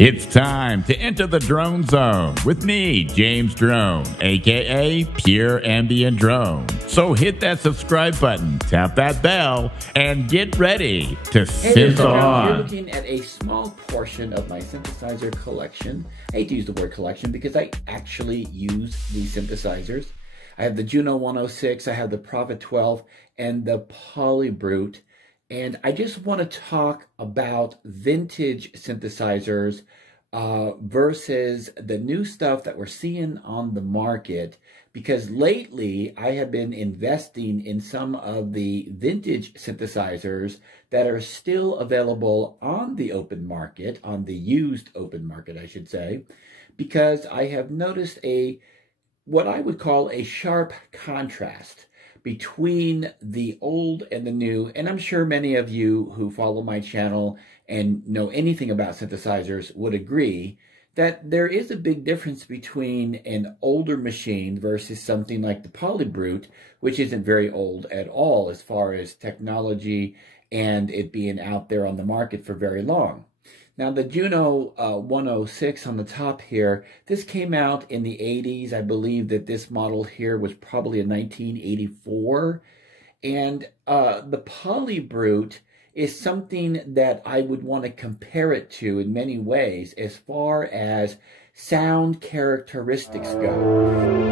It's time to enter the drone zone with me, James Drone, aka Pure Ambient Drone. So hit that subscribe button, tap that bell, and get ready to synth on. You're looking at a small portion of my synthesizer collection. I hate to use the word collection because I actually use these synthesizers. I have the Juno 106, I have the Prophet 12, and the Polybrute. And I just want to talk about vintage synthesizers versus the new stuff that we're seeing on the market. Because lately I have been investing in some of the vintage synthesizers that are still available on the open market, on the used open market, I should say, because I have noticed what I would call a sharp contrast between the old and the new. And I'm sure many of you who follow my channel and know anything about synthesizers would agree that there is a big difference between an older machine versus something like the Polybrute, which isn't very old at all as far as technology and it being out there on the market for very long. Now, the Juno 106 on the top here, this came out in the 80s. I believe that this model here was probably a 1984. And the Polybrute is something that I would want to compare it to in many ways as far as sound characteristics go.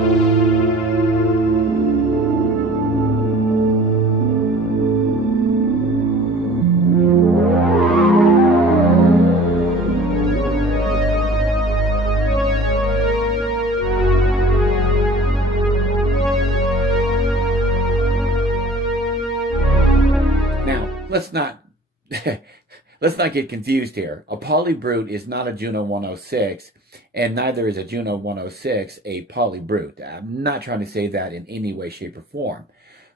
Let's not get confused here. A Polybrute is not a Juno 106, and neither is a Juno 106 a Polybrute. I'm not trying to say that in any way, shape, or form.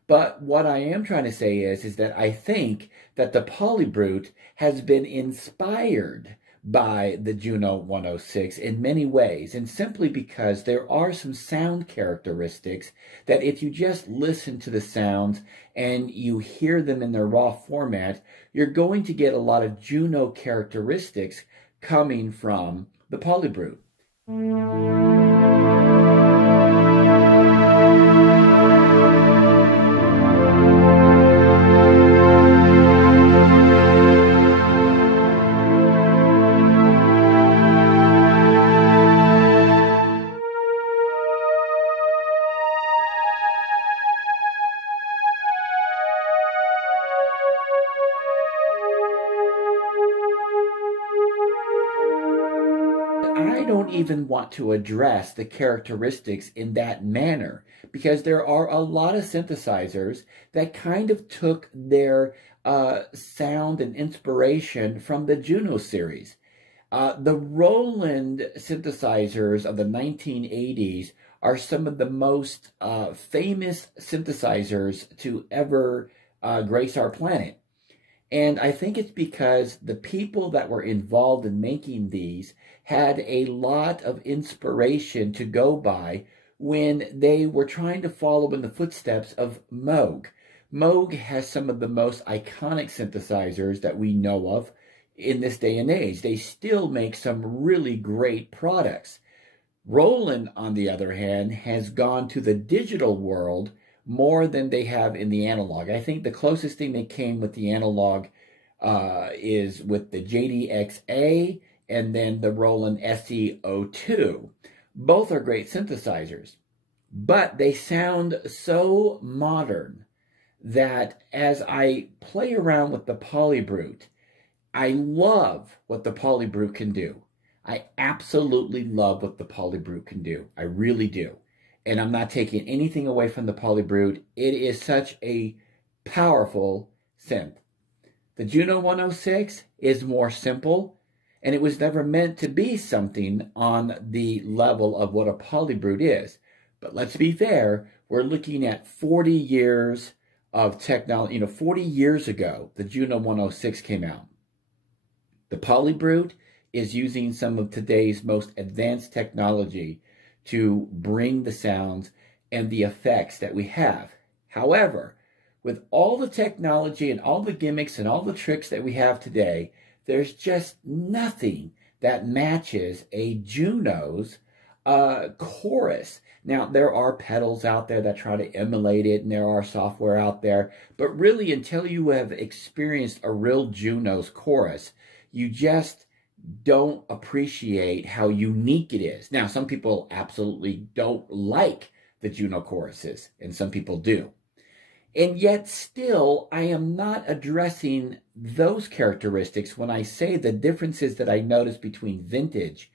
But what I am trying to say is that I think that the Polybrute has been inspired by the Juno 106 in many ways, and simply because there are some sound characteristics that if you just listen to the sounds and you hear them in their raw format, you're going to get a lot of Juno characteristics coming from the Polybrute. I don't even want to address the characteristics in that manner because there are a lot of synthesizers that kind of took their sound and inspiration from the Juno series. The Roland synthesizers of the 1980s are some of the most famous synthesizers to ever grace our planet. And I think it's because the people that were involved in making these had a lot of inspiration to go by when they were trying to follow in the footsteps of Moog. Moog has some of the most iconic synthesizers that we know of in this day and age. They still make some really great products. Roland, on the other hand, has gone to the digital world more than they have in the analog. I think the closest thing they came with the analog is with the JDXA and then the Roland SE02. Both are great synthesizers, but they sound so modern that as I play around with the Polybrute, I love what the Polybrute can do. I absolutely love what the Polybrute can do. I really do. And I'm not taking anything away from the Polybrute. It is such a powerful synth. The Juno 106 is more simple, and it was never meant to be something on the level of what a Polybrute is. But let's be fair, we're looking at 40 years of technology. 40 years ago, the Juno 106 came out. The Polybrute is using some of today's most advanced technology to bring the sounds and the effects that we have. However, with all the technology and all the gimmicks and all the tricks that we have today, there's just nothing that matches a Juno's chorus. Now, there are pedals out there that try to emulate it, and there are software out there, but really, until you have experienced a real Juno's chorus, you just don't appreciate how unique it is. Now, some people absolutely don't like the Juno choruses, and some people do. And yet still, I am not addressing those characteristics when I say the differences that I notice between vintage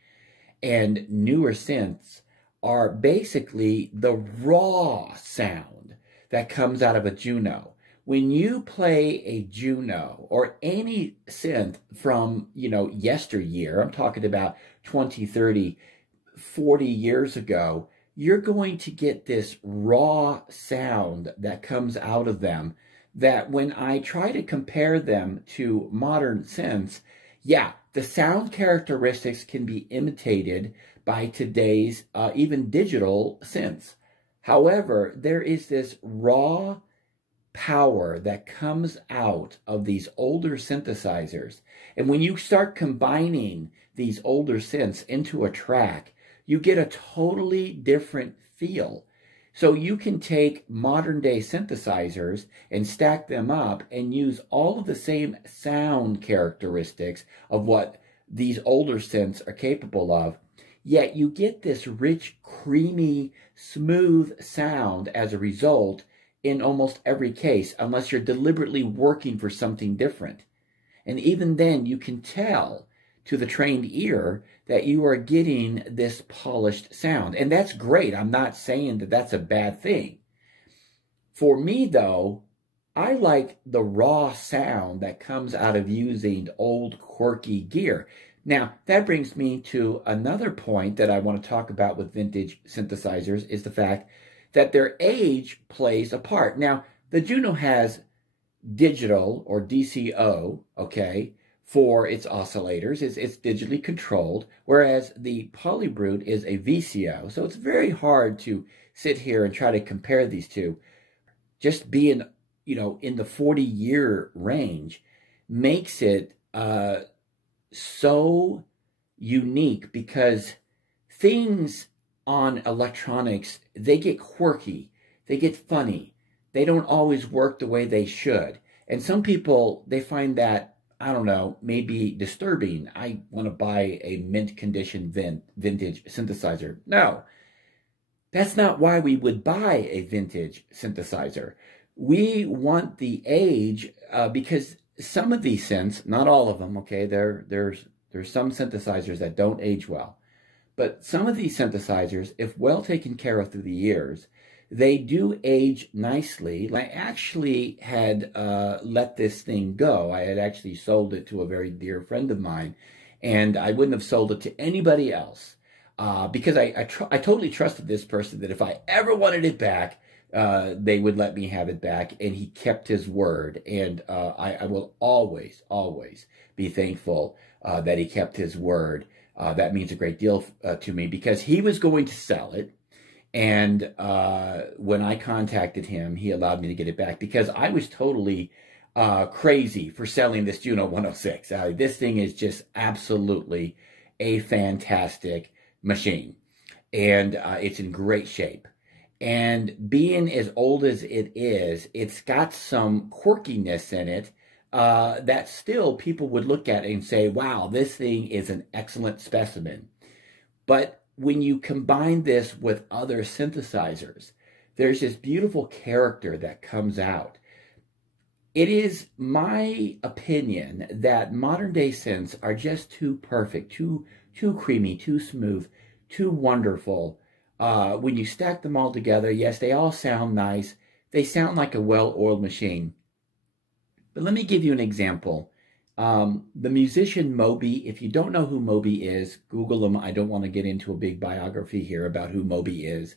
and newer synths are basically the raw sound that comes out of a Juno. When you play a Juno or any synth from, yesteryear, I'm talking about 20, 30, 40 years ago, you're going to get this raw sound that comes out of them that when I try to compare them to modern synths, yeah, the sound characteristics can be imitated by today's even digital synths. However, there is this raw power that comes out of these older synthesizers. And when you start combining these older synths into a track, you get a totally different feel. So you can take modern day synthesizers and stack them up and use all of the same sound characteristics of what these older synths are capable of, yet you get this rich, creamy, smooth sound as a result in almost every case, unless you're deliberately working for something different. And even then, you can tell to the trained ear that you are getting this polished sound. And that's great. I'm not saying that that's a bad thing. For me, though, I like the raw sound that comes out of using old, quirky gear. Now, that brings me to another point that I want to talk about with vintage synthesizers, is the fact that their age plays a part. Now, the Juno has digital, or DCO, okay, for its oscillators. It's digitally controlled, whereas the Polybrute is a VCO. So it's very hard to sit here and try to compare these two. Just being, in the 40-year range makes it so unique, because things on electronics, they get quirky, they get funny, they don't always work the way they should. And some people, they find that, I don't know, maybe disturbing. I want to buy a mint condition vintage synthesizer. No, that's not why we would buy a vintage synthesizer. We want the age because some of these synths, not all of them, okay, there's some synthesizers that don't age well. But some of these synthesizers, if well taken care of through the years, they do age nicely. I actually had let this thing go. I had actually sold it to a very dear friend of mine, and I wouldn't have sold it to anybody else because I totally trusted this person that if I ever wanted it back, they would let me have it back, and he kept his word. And I will always, always be thankful that he kept his word. That means a great deal to me, because he was going to sell it. And when I contacted him, he allowed me to get it back, because I was totally crazy for selling this Juno 106. This thing is just absolutely a fantastic machine, and it's in great shape. And being as old as it is, it's got some quirkiness in it that still people would look at it and say, wow, this thing is an excellent specimen. But when you combine this with other synthesizers, there's this beautiful character that comes out. It is my opinion that modern day synths are just too perfect, too creamy, too smooth, too wonderful. When you stack them all together, yes, they all sound nice. They sound like a well-oiled machine. But let me give you an example. The musician Moby, if you don't know who Moby is, Google him. I don't want to get into a big biography here about who Moby is,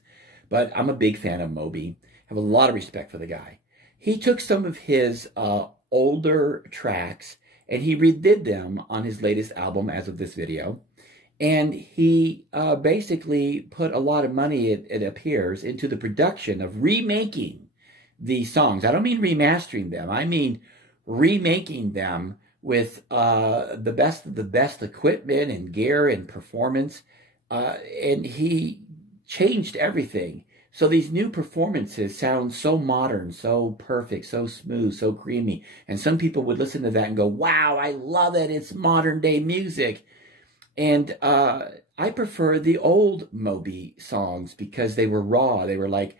but I'm a big fan of Moby. I have a lot of respect for the guy. He took some of his older tracks and he redid them on his latest album as of this video. And he basically put a lot of money, it appears, into the production of remaking these songs. I don't mean remastering them. I mean remaking them with the best of the best equipment and gear and performance. And he changed everything. So these new performances sound so modern, so perfect, so smooth, so creamy. And some people would listen to that and go, wow, I love it. It's modern day music. And I prefer the old Moby songs because they were raw. They were like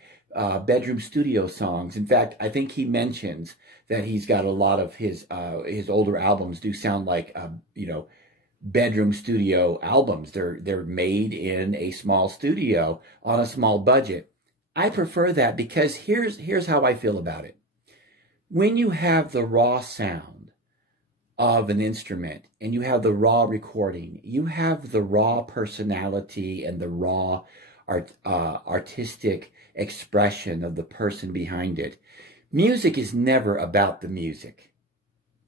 bedroom studio songs. In fact, I think he mentions that he's got a lot of his older albums do sound like bedroom studio albums. They're made in a small studio on a small budget. I prefer that because here's how I feel about it. When you have the raw sound of an instrument and you have the raw recording, you have the raw personality and the raw artistic expression of the person behind it. Music is never about the music,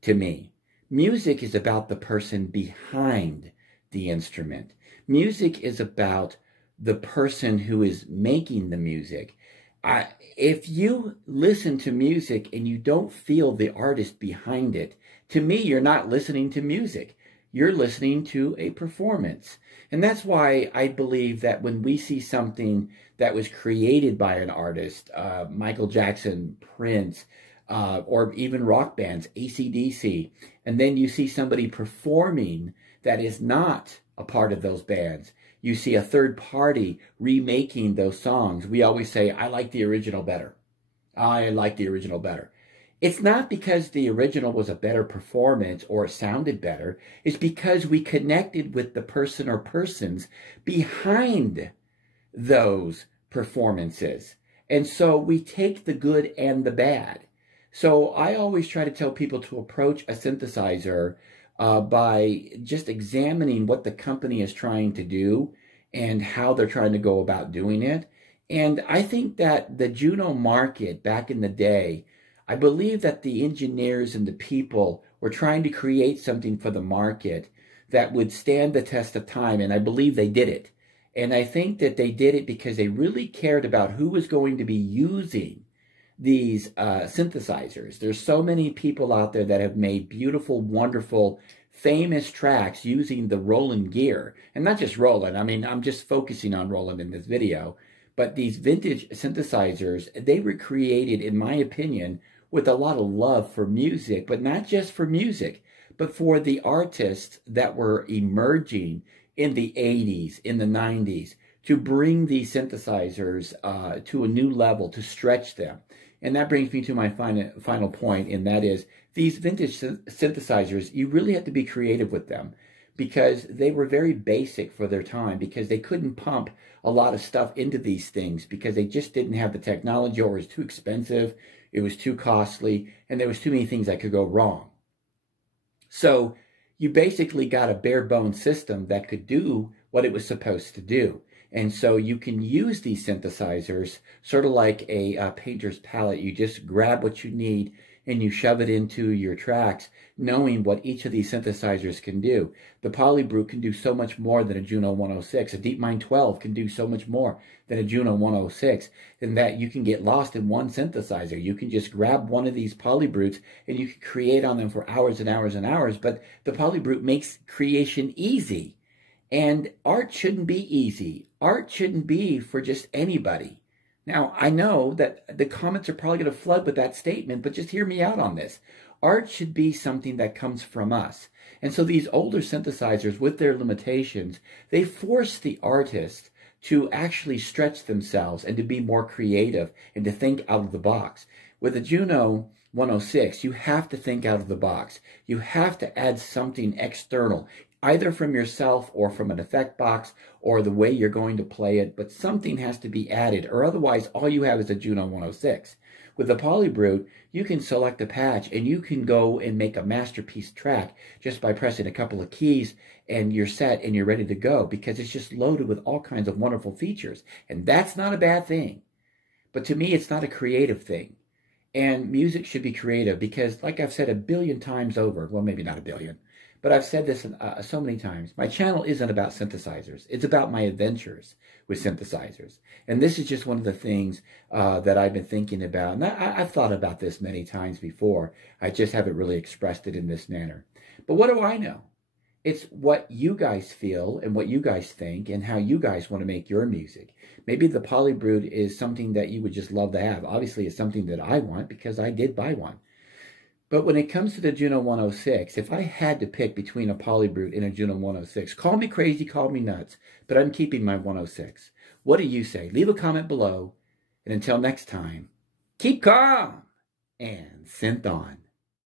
to me. Music is about the person behind the instrument. Music is about the person who is making the music. If you listen to music and you don't feel the artist behind it, to me, you're not listening to music. You're listening to a performance. And that's why I believe that when we see something that was created by an artist, Michael Jackson, Prince, or even rock bands, AC/DC, and then you see somebody performing that is not a part of those bands, you see a third party remaking those songs. We always say, I like the original better. I like the original better. It's not because the original was a better performance or sounded better. It's because we connected with the person or persons behind those performances. And so we take the good and the bad. So I always try to tell people to approach a synthesizer by just examining what the company is trying to do and how they're trying to go about doing it. And I think that the Juno market back in the day, I believe that the engineers and the people were trying to create something for the market that would stand the test of time, and I believe they did it. And I think that they did it because they really cared about who was going to be using these synthesizers. There's so many people out there that have made beautiful, wonderful, famous tracks using the Roland gear. And not just Roland. I mean, I'm just focusing on Roland in this video. But these vintage synthesizers, they were created, in my opinion, with a lot of love for music, but not just for music, but for the artists that were emerging in the 80s, in the 90s, to bring these synthesizers to a new level, to stretch them. And that brings me to my final point, and that is these vintage synthesizers, you really have to be creative with them because they were very basic for their time, because they couldn't pump a lot of stuff into these things because they just didn't have the technology, or it was too expensive, it was too costly, and there was too many things that could go wrong. So you basically got a bare bones system that could do what it was supposed to do. And so you can use these synthesizers sort of like a painter's palette. You just grab what you need and you shove it into your tracks, knowing what each of these synthesizers can do. The Polybrute can do so much more than a Juno 106. A DeepMind 12 can do so much more than a Juno 106, and that you can get lost in one synthesizer. You can just grab one of these Polybrutes and you can create on them for hours and hours and hours, but the Polybrute makes creation easy. And art shouldn't be easy. Art shouldn't be for just anybody. Now, I know that the comments are probably going to flood with that statement, but just hear me out on this. Art should be something that comes from us. And so these older synthesizers, with their limitations, they force the artist to actually stretch themselves and to be more creative and to think out of the box. With a Juno 106, you have to think out of the box. You have to add something external, either from yourself or from an effect box or the way you're going to play it, but something has to be added, or otherwise all you have is a Juno 106. With the Polybrute, you can select a patch and you can go and make a masterpiece track just by pressing a couple of keys, and you're set and you're ready to go because it's just loaded with all kinds of wonderful features. And that's not a bad thing. But to me, it's not a creative thing. And music should be creative because, like I've said a billion times over, well, maybe not a billion, but I've said this so many times. My channel isn't about synthesizers. It's about my adventures with synthesizers. And this is just one of the things that I've been thinking about. And I've thought about this many times before. I just haven't really expressed it in this manner. But what do I know? It's what you guys feel and what you guys think and how you guys want to make your music. Maybe the Polybrood is something that you would just love to have. Obviously, it's something that I want because I did buy one. But when it comes to the Juno 106, if I had to pick between a Polybrood and a Juno 106, call me crazy, call me nuts, but I'm keeping my 106. What do you say? Leave a comment below. And until next time, keep calm and synth on.